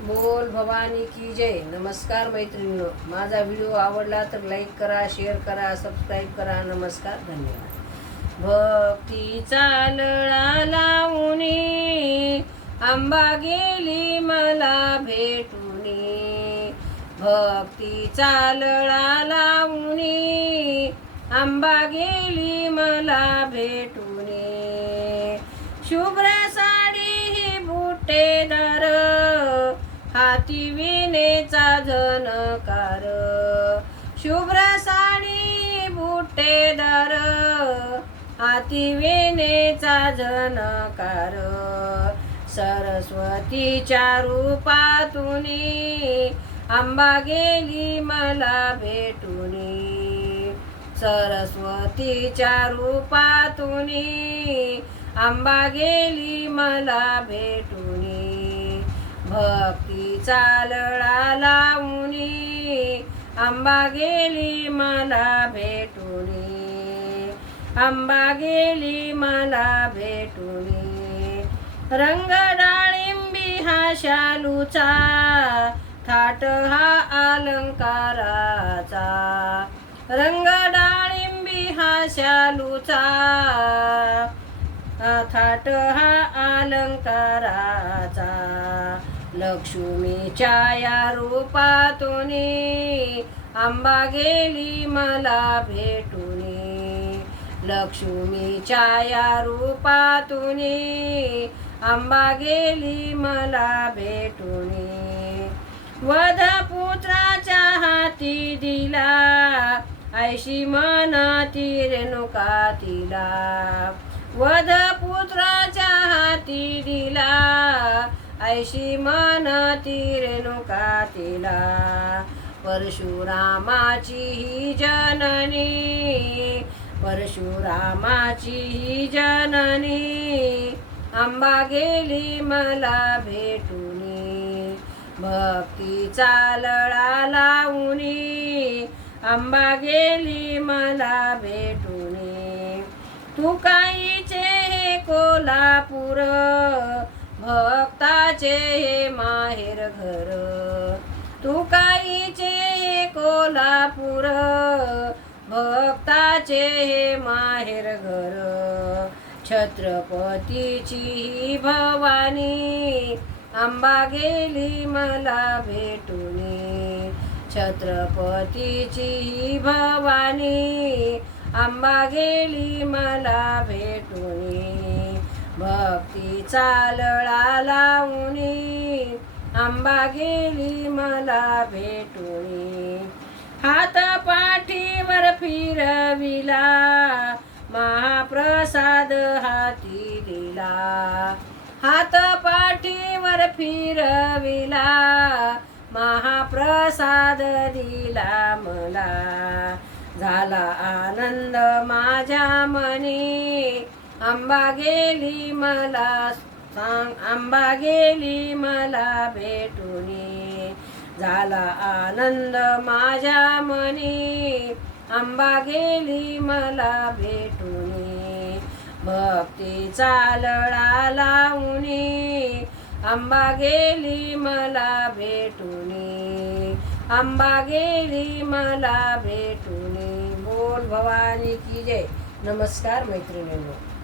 बोल भवानी की जय. नमस्कार मैत्रिणींनो. माझा व्हिडिओ आवडला तर लाईक करा शेअर करा सबस्क्राईब करा. नमस्कार धन्यवाद. भक्तीचा लळा लावून आंबा गेली मला भेटून. भक्तीचा लळा लावूनी आंबा गेली मला भेटून. शुभ्र साडी ही बुट्टेदार हाती विनेचा जनकार शुभ्र साडी बुट्टेदार हाती विनेचा झणकार सरस्वतीच्या रूपातून आंबा गेली मला भेटुनी. सरस्वतीच्या रूपातून आंबा गेली मला भेटुनी. भक्तीचा लळा लावूनी आंबा गेली मला भेटुनी. आंबा गेली मला भेटुनी. रंग डाळिंबी हा शालूचा थाट हा अलंकाराचा. रंग डाळिंबी हा शालूचा थाट हा अलंकाराचा. लक्ष्मीच्या या रूपातुनी आंबा गेली मला भेटुनी. लक्ष्मीच्या या रूपातुनी आंबा गेली मला भेटुनी. वध पुत्राच्या हाती दिला ऐशी ती रेणुका तिला. वध पुत्राच्या हाती दिला ऐशी म्हणती रेणुका तिला. परशुरामाची ही जननी परशुरामाची ही जननी आंबा गेली मला भेटुनी. भक्तीचा लळा लावूनी आंबा गेली मला भेटुनी. तू काहीचे हे कोल्हापूर भक्ताचे हे माहेर घर? तू काहीचे हे कोल्हापूर? भक्ताचे हे माहेर घर? छत्रपतीची ही भवानी आंबा गेली मला भेटूनी. छत्रपतीची ही भवानी आंबा गेली मला भेटूनी. भक्तीचा लळा लावणी आंबा गेली मला भेटुनी. हात पाठीवर फिरविला महाप्रसाद हाती दिला. हात पाठीवर फिरविला महाप्रसाद दिला मला. झाला आनंद माझ्या मनी आंबा गेली मला सांग आंबा गेली मला भेटूनी. झाला आनंद माझ्या मनी आंबा गेली मला भेटूनी. भक्ती चालळा लावणी आंबा गेली मला भेटूनी. आंबा गेली मला भेटूनी. बोल भवानी की जय. नमस्कार मैत्रिणींनो.